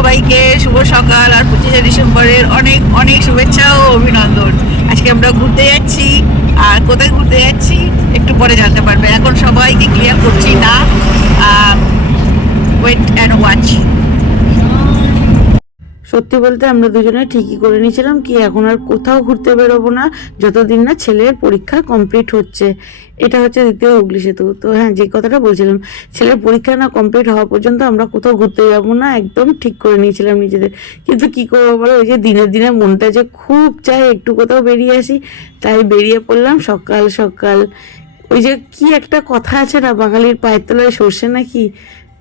সবাইকে শুভ সকাল আর 25শে ডিসেম্বরের অনেক অনেক শুভেচ্ছা ও অভিনন্দন। আজকে আমরা ঘুরতে যাচ্ছি, আর কোথায় ঘুরতে যাচ্ছি একটু পরে জানতে পারবে। এখন সবাইকে ক্লিয়ার করছি না, ওয়েট অ্যান্ড ওয়াচ। সত্যি বলতে আমরা দুজনে ঠিকই করে নিয়েছিলাম কি এখন আর কোথাও ঘুরতে বেরোবো না যতদিন না ছেলের পরীক্ষা কমপ্লিট হচ্ছে। এটা হচ্ছে দ্বিতীয় হুগলি সেতু। তো হ্যাঁ, যে কথাটা বলছিলাম, ছেলের পরীক্ষা না কমপ্লিট হওয়া পর্যন্ত আমরা কোথাও ঘুরতে যাবো না, একদম ঠিক করে নিয়েছিলাম নিজেদের। কিন্তু কি করবো বলো, ওই যে দিনের দিনে মনটা যে খুব চাই একটু কোথাও বেরিয়ে আসি, তাই বেরিয়ে পড়লাম সকাল সকাল। ওই যে কি একটা কথা আছে না, বাঙালির পায়ের তলায় সর্ষে নাকি,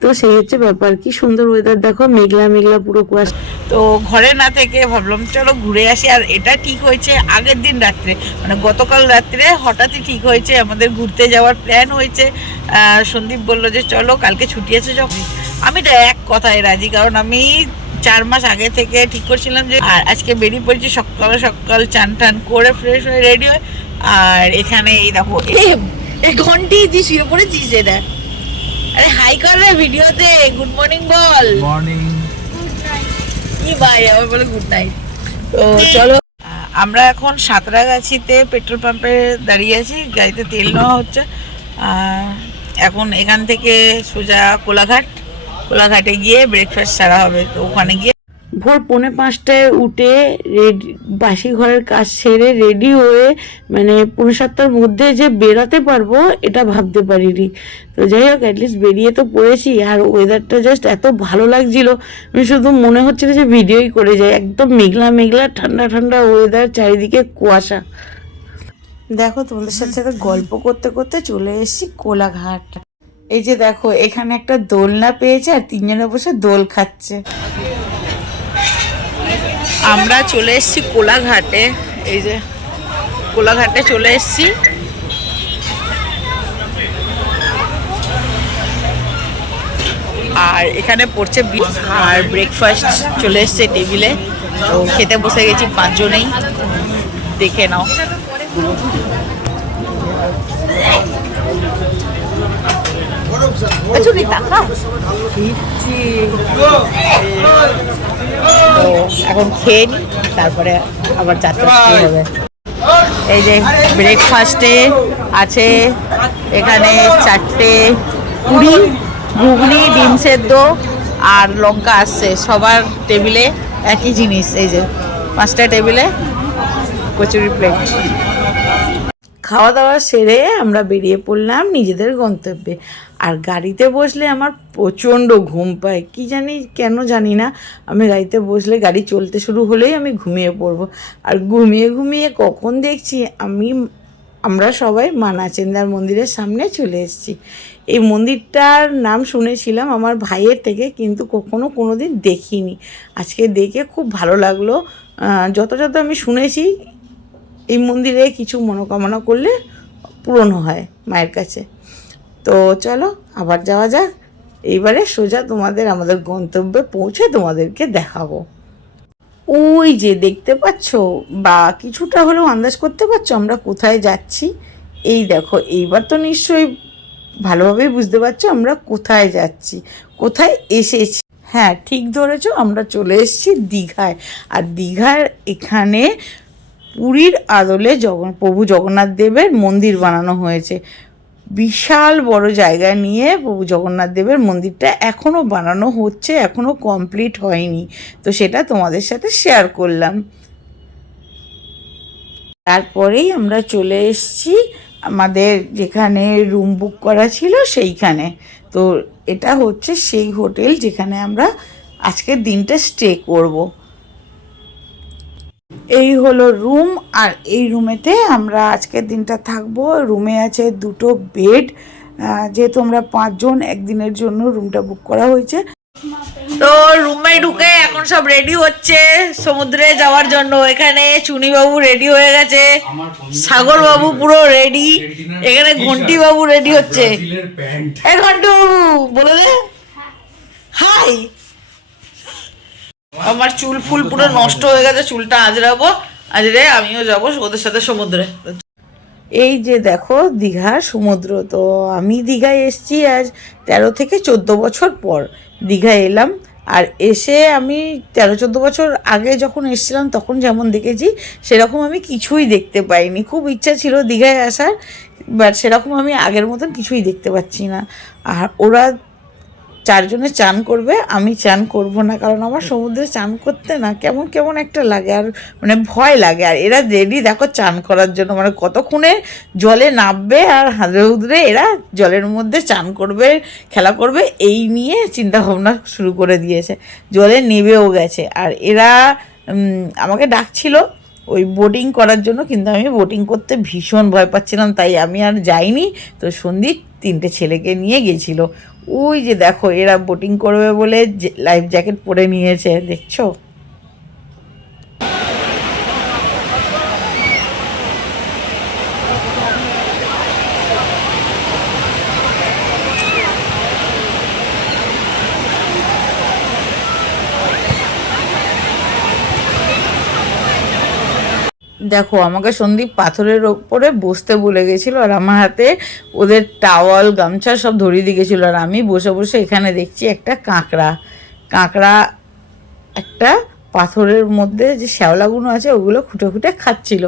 তো সেই হচ্ছে ব্যাপার। কি সুন্দর ওয়েদার দেখো, মেঘলা মেঘলা পুরো কুয়াশা। তো ঘরে না থেকে ভাবলাম চলো ঘুরে আসি। আর এটা ঠিক হয়েছে আগের দিন রাত্রে, মানে গতকাল রাত্রে হঠাৎই ঠিক হয়েছে, আমাদের ঘুরতে যাওয়ার প্ল্যান হয়েছে। সন্দীপ বললো যে চলো কালকে ছুটি আছে যখন। আমি তো এক কথায় রাজি, কারণ আমি 4 মাস আগে থেকে ঠিক করছিলাম যে আর আজকে বেরিয়ে পড়েছি সকাল সকাল, চান টান করে ফ্রেশ হয়ে রেডি হয়ে। আর এখানে এই দেখো এই ঘন্টি দিয়ে শুয়ে পড়েছিস। এটা আরে হাই কর রে ভিডিওতে, গুড মর্নিং বল। মর্নিং। কি ভাই আবার বলে গুড নাইট। তো চলো, আমরা এখন সাঁতরাগাছিতে পেট্রোল পাম্পে দাঁড়িয়ে আছি, গাড়িতে তেল নেওয়া হচ্ছে। এখন এখান থেকে সোজা কোলাঘাটে গিয়ে ব্রেকফাস্ট সারা হবে। তো ওখানে গিয়ে ভোর 4:45টায় উঠে বাসি ঘরের কাজ সেরে রেডি হয়ে, মানে 7:45টার মধ্যে যে বেরাতে পারবো এটা ভাবতে পারিনি। তো যাই হোক, অ্যাটলিস্ট বেরিয়ে তো পড়েছি। আর ওয়েদারটা জাস্ট এত ভালো লাগছিল, আমি শুধু মনে হচ্ছিল যে ভিডিওই করে যাই। একদম মেঘলা মেঘলা ঠান্ডা ঠান্ডা ওয়েদার, চারিদিকে কুয়াশা। দেখো, তোমাদের সাথে গল্প করতে করতে চলে এসেছি কোলাঘাট। এই যে দেখো, এখানে একটা দোলনা পেয়েছে আর 3 জনে বসে দোল খাচ্ছে। আমরা চলে এসেছি কোলাঘাটে। এই যে কোলাঘাটে চলে এসেছি। আর এখানে পড়ছে আর ব্রেকফাস্ট চলে এসছে টেবিলে। তো খেতে বসে গেছি 5 জনেই, দেখে নাও। তো এখন খেয়ে নি, তারপরে আবার যাত্রা শুরু হবে। এই যে ব্রেকফাস্টে আছে এখানে 4টে পুরি, ঘুগনি, ডিম সেদ্ধ আর লঙ্কা আসছে। সবার টেবিলে একই জিনিস। এই যে 5টা টেবিলে কচুরি প্লেট। খাওয়া দাওয়া সেরে আমরা বেরিয়ে পড়লাম নিজেদের গন্তব্যে। আর গাড়িতে বসলে আমার প্রচণ্ড ঘুম পায়, কি জানি কেন জানি না। আমি গাড়িতে বসলে, গাড়ি চলতে শুরু হলেই আমি ঘুমিয়ে পড়বো। আর ঘুমিয়ে ঘুমিয়ে কখন দেখছি আমরা সবাই মানাচেন্দার মন্দিরের সামনে চলে এসেছি। এই মন্দিরটার নাম শুনেছিলাম আমার ভাইয়ের থেকে, কিন্তু কোনো দিন দেখিনি। আজকে দেখে খুব ভালো লাগলো। যত আমি শুনেছি, এই মন্দিরে কিছু মনোকামনা করলে পূরণ হয় মায়ের কাছে। তো চলো আবার যাওয়া যাক। এইবারে সোজা আমাদের গন্তব্যে পৌঁছে তোমাদেরকে দেখাবো। ওই যে দেখতে পাচ্ছ, বা কিছুটা হলেও আন্দাজ করতে পারছো আমরা কোথায় যাচ্ছি। এই দেখো, এইবার তো নিশ্চয়ই ভালোভাবেই বুঝতে পারছো আমরা কোথায় যাচ্ছি, কোথায় এসেছি। হ্যাঁ, ঠিক ধরেছো, আমরা চলে এসেছি দীঘায়। আর দীঘার এখানে পুরীর আদলে প্রভু জগন্নাথ দেবের মন্দির বানানো হয়েছে। বিশাল বড় জায়গা নিয়ে প্রভু জগন্নাথ দেবের মন্দিরটা এখনও বানানো হচ্ছে, এখনও কমপ্লিট হয়নি। তো সেটা তোমাদের সাথে শেয়ার করলাম। তারপরেই আমরা চলে এসেছি আমাদের যেখানে রুম বুক করা ছিল সেইখানে। তো এটা হচ্ছে সেই হোটেল যেখানে আমরা আজকের দিনটা স্টে করব। এই হলো রুম, আর এই রুমেতে আমরা আজকের দিনটা থাকবো। রুমে আছে 2টো বেড, যেহেতু আমরা 5 জন একদিনের জন্য রুমটা বুক করা হয়েছে। তো রুমে ঢুকে এখন সব রেডি হচ্ছে সমুদ্রে যাওয়ার জন্য। এখানে চুনি বাবু রেডি হয়ে গেছে, সাগর বাবু পুরো রেডি, এখানে ঘন্টি বাবু রেডি হচ্ছে। এই ঘন্টি বাবু বলে দে হাই। আমার চুল ফুল পুরো নষ্ট হয়ে গেছে, চুলটা আজরাবো, আজরে আমিও যাবো ওদের সাথে সমুদ্রে। এই যে দেখো দীঘার সমুদ্র। তো আমি দীঘায় এসেছি আজ 13 থেকে 14 বছর পর দীঘায় এলাম। আর এসে আমি 13-14 বছর আগে যখন এসেছিলাম তখন যেমন দেখেছি সেরকম আমি কিছুই দেখতে পাইনি। খুব ইচ্ছা ছিল দীঘায় আসার, বাট সেরকম আমি আগের মতন কিছুই দেখতে পাচ্ছি না। আর ওরা 4 জনে চান করবে, আমি চান করব না, কারণ আমার সমুদ্রে চান করতে না কেমন কেমন একটা লাগে, আর মানে ভয় লাগে। আর এরা রেডি দেখো চান করার জন্য, মানে কতক্ষণে জলে নামবে আর হাঁদরে হুদরে এরা জলের মধ্যে চান করবে, খেলা করবে, এই নিয়ে চিন্তা ভাবনা শুরু করে দিয়েছে। জলে নেবেও গেছে। আর এরা আমাকে ডাকছিল ওই বোটিং করার জন্য, কিন্তু আমি বোটিং করতে ভীষণ ভয় পাচ্ছিলাম, তাই আমি আর যাইনি। তো সন্দীপ 3টে ছেলেকে নিয়ে গেছিলো। ওই যে দেখো এরা বোটিং করবে বলে লাইফ জ্যাকেট পরে নিয়েছে, দেখছো? দেখো আমাকে সন্দীপ পাথরের ওপরে বসতে বলে গেছিলো, আর আমার হাতে ওদের টাওয়াল গামছা সব ধরিয়ে দিয়ে গেছিলো। আর আমি বসে বসে এখানে দেখছি একটা কাঁকড়া কাঁকড়া একটা পাথরের মধ্যে যে শ্যাওলাগুলো আছে ওগুলো খুঁটে খুঁটে খাচ্ছিল।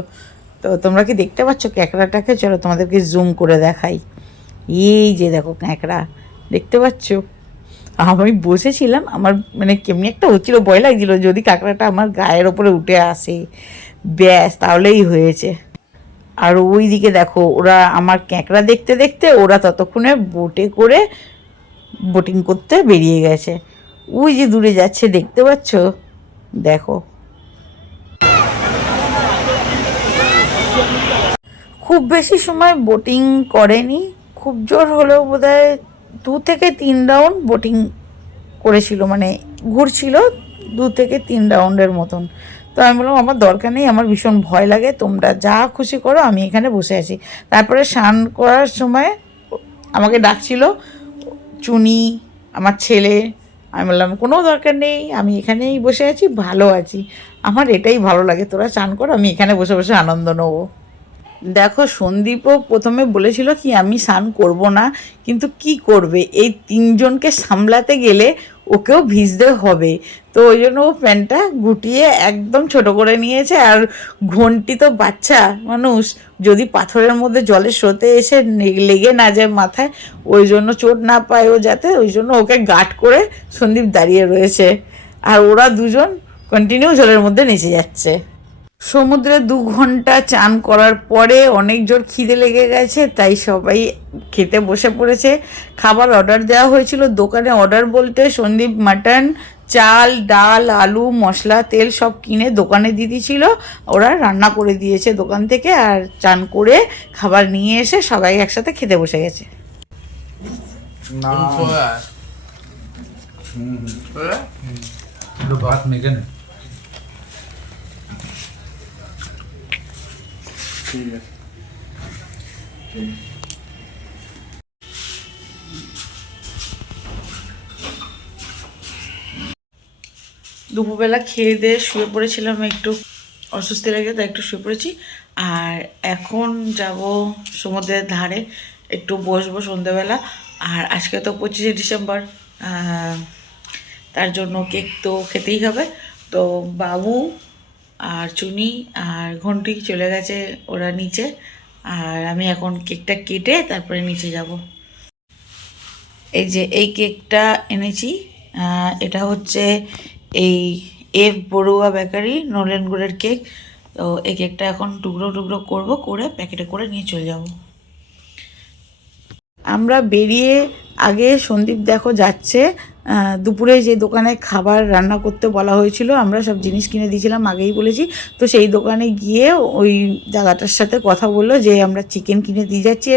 তো তোমরা কি দেখতে পাচ্ছ ক্যাঁকড়াটাকে? চলো তোমাদেরকে জুম করে দেখাই। এই যে দেখো ক্যাঁকড়া, দেখতে পাচ্ছ? আমি বসেছিলাম, আমার মানে কেমনি একটা হচ্ছিলো, ভয় লাগছিলো যদি কাঁকড়াটা আমার গায়ের ওপরে উঠে আসে, ব্যাস তাহলেই হয়েছে। আর ওই দিকে দেখো ওরা আমার ক্যাঁকড়া দেখতে দেখতে ওরা ততক্ষণে বোটে করে বোটিং করতে বেরিয়ে গেছে। ওই যে দূরে যাচ্ছে, দেখতে পাচ্ছ? দেখো খুব বেশি সময় বোটিং করেনি, খুব জোর হলেও বোধহয় 2 থেকে 3 রাউন্ড বোটিং করেছিল, মানে ঘুরছিল 2 থেকে 3 রাউন্ডের মতন। তো আমি বললাম আমার দরকার নেই, আমার ভীষণ ভয় লাগে, তোমরা যা খুশি করো, আমি এখানে বসে আছি। তারপরে স্নান করার সময় আমাকে ডাকছিল চুনি, আমার ছেলে। আমি বললাম কোনো দরকার নেই, আমি এখানেই বসে আছি, ভালো আছি, আমার এটাই ভালো লাগে, তোরা চান কর, আমি এখানে বসে বসে আনন্দ নেবো। দেখো সন্দীপও প্রথমে বলেছিল কি আমি স্নান করব না, কিন্তু কি করবে, এই 3 জনকে সামলাতে গেলে ওকেও ভিজতে হবে। তো ওই জন্য ও প্যান্টটা গুটিয়ে একদম ছোট করে নিয়েছে। আর ঘন্টি তো বাচ্চা মানুষ, যদি পাথরের মধ্যে জলের স্রোতে এসে লেগে না যায় মাথায়, ওই জন্য চোট না পায় ও যাতে, ওই জন্য ওকে গার্ড করে সন্দীপ দাঁড়িয়ে রয়েছে। আর ওরা 2 জন কন্টিনিউ জলের মধ্যে নেচে যাচ্ছে। সমুদ্রে 2 ঘন্টা চান করার পরে অনেক জোর খিদে লেগে গেছে, তাই সবাই খেতে বসে পড়েছে। খাবার অর্ডার দেওয়া হয়েছিল দোকানে, অর্ডার বলতে সন্দীপ মাটন, চাল, ডাল, আলু, মশলা, তেল সব কিনে দোকানে দিয়ে দিয়েছিল, ওরা রান্না করে দিয়েছে দোকান থেকে। আর চান করে খাবার নিয়ে এসে সবাই একসাথে খেতে বসে গেছে। দুপুরবেলা খেয়ে দিয়ে শুয়ে পড়েছিলাম, একটু অস্বস্তি লাগে তাই একটু শুয়ে পড়েছি। আর এখন যাব সমুদ্রের ধারে, একটু বসবো সন্ধ্যেবেলা। আর আজকে তো 25শে ডিসেম্বর, তার জন্য কেক তো খেতেই হবে। তো বাবু আর চুনি আর ঘন্টি চলে গেছে ওরা নিচে, আর আমি এখন কেকটা কেটে তারপরে নিচে যাব। এই যে এই কেকটা এনেছি, এটা হচ্ছে এই এফ বড়ুয়া বেকারি নলেন গুড়ের কেক। তো এই কেকটা এখন টুকরো টুকরো করব, করে প্যাকেটে করে নিয়ে চলে যাব। আমরা বেরিয়ে আগে সন্দীপ দেখো যাচ্ছে দুপুরে যে দোকানে খাবার রান্না করতে বলা হয়েছিল, আমরা সব জিনিস কিনে দিয়েছিলাম আগেই বলেছি। তো সেই দোকানে গিয়ে ওই দাদাটার সাথে কথা বললো যে আমরা চিকেন কিনে দিয়ে যাচ্ছি,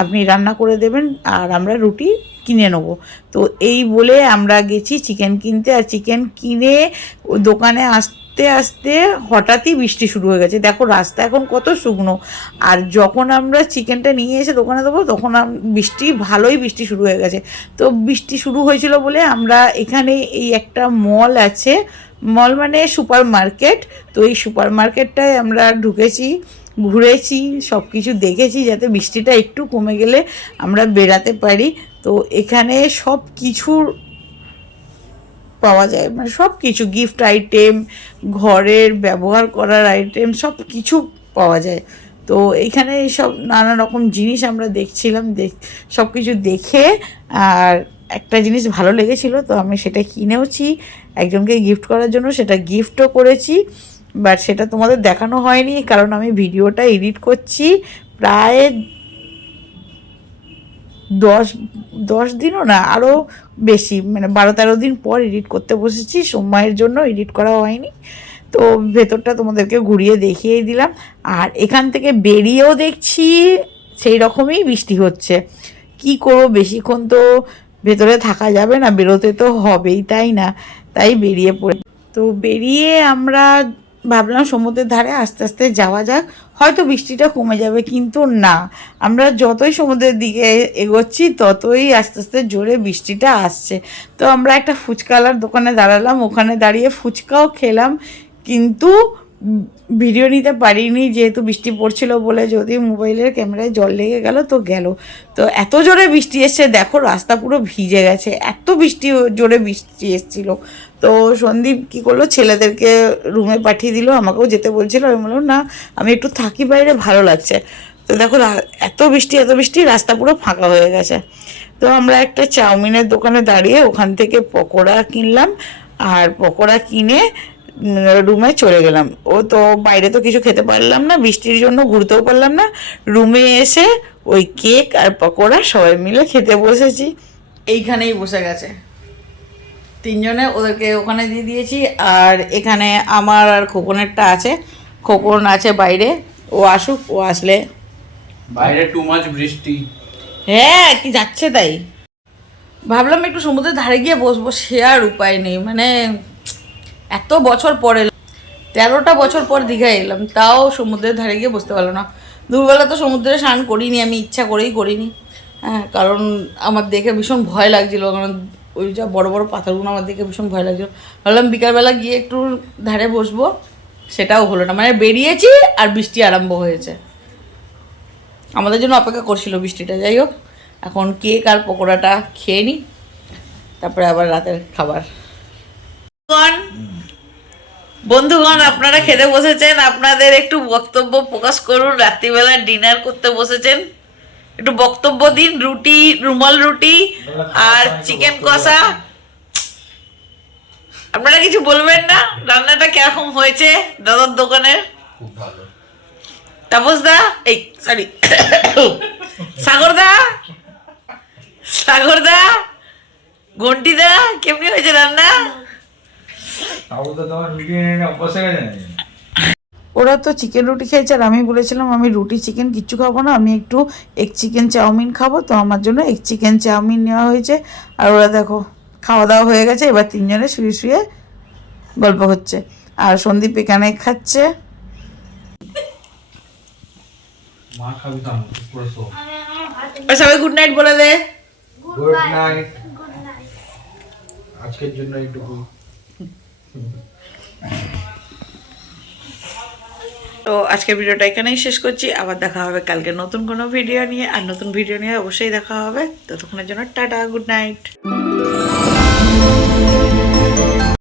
আপনি রান্না করে দেবেন আর আমরা রুটি কিনে নেবো। তো এই বলে আমরা গেছি চিকেন কিনতে। আর চিকেন কিনে ওই দোকানে আস্তে আস্তে হঠাৎই বৃষ্টি শুরু হয়ে গেছে। দেখো রাস্তা এখন কত শুকনো, আর যখন আমরা চিকেনটা নিয়ে এসে দোকানে দেবো তখন ভালোই বৃষ্টি শুরু হয়ে গেছে। তো বৃষ্টি শুরু হয়েছিল বলে আমরা এখানে এই একটা মল আছে, মল মানে সুপার মার্কেট, তো এই সুপার মার্কেটটায় আমরা ঢুকেছি, ঘুরেছি, সব কিছু দেখেছি যাতে বৃষ্টিটা একটু কমে গেলে আমরা বেরাতে পারি। তো এখানে সব কিছুর পাওয়া যায়, মানে সব কিছু গিফট আইটেম, ঘরের ব্যবহার করার আইটেম সব কিছু পাওয়া যায়। তো এইখানে সব নানা রকম জিনিস আমরা দেখছিলাম, সব কিছু দেখে আর একটা জিনিস ভালো লেগেছিলো, তো আমি সেটা কিনেওছি একজনকে গিফট করার জন্য, সেটা গিফটও করেছি। বাট সেটা তোমাদের দেখানো হয়নি কারণ আমি ভিডিওটা এডিট করছি প্রায় 10 দিনও না, আরও বেশি, মানে 12-13 দিন পর এডিট করতে বসেছি, সময়ের জন্য এডিট করা হয়নি। তো ভেতরটা তোমাদেরকে ঘুরিয়ে দেখিয়ে দিলাম। আর এখান থেকে বেরিয়েও দেখছি সেই রকমই বৃষ্টি হচ্ছে। কি করবো, বেশিক্ষণ তো ভেতরে থাকা যাবে না, বেরোতে তো হবেই, তাই না? তাই বেরিয়ে পড়ে। তো বেরিয়ে আমরা ভাবলাম সমুদ্রের ধারে আস্তে আস্তে যাওয়া যাক, হয়তো বৃষ্টিটা কমে যাবে, কিন্তু না, আমরা যতই সমুদ্রের দিকে এগোচ্ছি ততই আস্তে আস্তে জোরে বৃষ্টিটা আসছে। তো আমরা একটা ফুচকাওয়ালার দোকানে দাঁড়ালাম, ওখানে দাঁড়িয়ে ফুচকাও খেলাম, কিন্তু ভিডিও নিতে পারিনি যেহেতু বৃষ্টি পড়ছিল বলে। যদি মোবাইলের ক্যামেরায় জল লেগে গেল তো গেল। তো এত জোরে বৃষ্টি এসছে, দেখো রাস্তা পুরো ভিজে গেছে, এত জোরে বৃষ্টি এসছিল। তো সন্দীপ কী করলো, ছেলেদেরকে রুমে পাঠিয়ে দিল, আমাকেও যেতে বলছিল, আমি বললাম না আমি একটু থাকি বাইরে, ভালো লাগছে। তো দেখো এত বৃষ্টি, রাস্তা পুরো ফাঁকা হয়ে গেছে। তো আমরা একটা চাউমিনের দোকানে দাঁড়িয়ে ওখান থেকে পকোড়া কিনলাম, আর পকোড়া কিনে রুমে চলে গেলাম। ও তো বাইরে তো কিছু খেতে পারলাম না, বৃষ্টির জন্য ঘুরতেও পারলাম না। রুমে এসে ওই কেক আর পকোড়া সবাই মিলে খেতে বসেছি। এইখানেই বসে গেছে তিনজনে, ওদেরকে ওখানে দিয়ে দিয়েছি। আর এখানে আমার আর খোকনেরটা আছে, খোকন আছে বাইরে, ও আসুক, ও আসলে। বাইরে টু মাচ বৃষ্টি, হ্যাঁ কি যাচ্ছে, তাই ভাবলাম একটু সমুদ্রের ধারে গিয়ে বসবো, সে আর উপায় নেই। মানে এত বছর পরে, 13টা বছর পর দীঘায় এলাম, তাও সমুদ্রের ধারে গিয়ে বসতে পারলো না। দুপুরবেলা তো সমুদ্রে স্নান করিনি, আমি ইচ্ছা করেই করিনি। হ্যাঁ, কারণ আমার দেখে ভীষণ ভয় লাগছিলো, কারণ ওই যা বড় বড় পাথরগুলো আমার দেখে ভীষণ ভয় লাগছিলো। ভাবলাম বিকালবেলা গিয়ে একটু ধারে বসবো, সেটাও হলো না। মানে বেরিয়েছি আর বৃষ্টি আরম্ভ হয়েছে, আমাদের জন্য অপেক্ষা করছিল বৃষ্টিটা। যাই হোক, এখন কেক আর পকোড়াটা খেয়ে নিই, তারপরে আবার রাতের খাবার। বন্ধুগণ, আপনারা খেতে বসেছেন, আপনাদের একটু বক্তব্য প্রকাশ করুন। রাত্রিবেলা ডিনার করতে বসেছেন, একটু বক্তব্য দিন। রুটি, রুমাল রুটি আর চিকেন কষা। আপনারা কিছু বলবেন না? রান্নাটা কিরকম হয়েছে দাদার দোকানের? খুব ভালো। তাপস দা, এই সরি সাগর দা, ঘন্টি দা, কেমনি হয়েছে রান্না? ওরা তো চিকেন রুটি খেয়েছে, আর আমি বলেছিলাম আমি রুটি চিকেন কিচ্ছু খাবো না, আমি একটু এগ চিকেন চাউমিন খাবো। তো আমার জন্য এগ চিকেন চাউমিন নেওয়া হয়েছে। আর ওরা দেখো খাওয়া দাওয়া হয়ে গেছে, এবার তিনজনে শুয়ে শুয়ে গল্প হচ্ছে। আর সন্দীপ এখানে খাচ্ছে। সবাই গুড নাইট বলে দে। গুড নাইট, আজকের জন্য এইটুকু। তো আজকের ভিডিওটা এখানেই শেষ করছি, আবার দেখা হবে কালকে নতুন কোনো ভিডিও নিয়ে। আর নতুন ভিডিও নিয়ে অবশ্যই দেখা হবে, ততক্ষণের জন্য টাটা, গুড নাইট।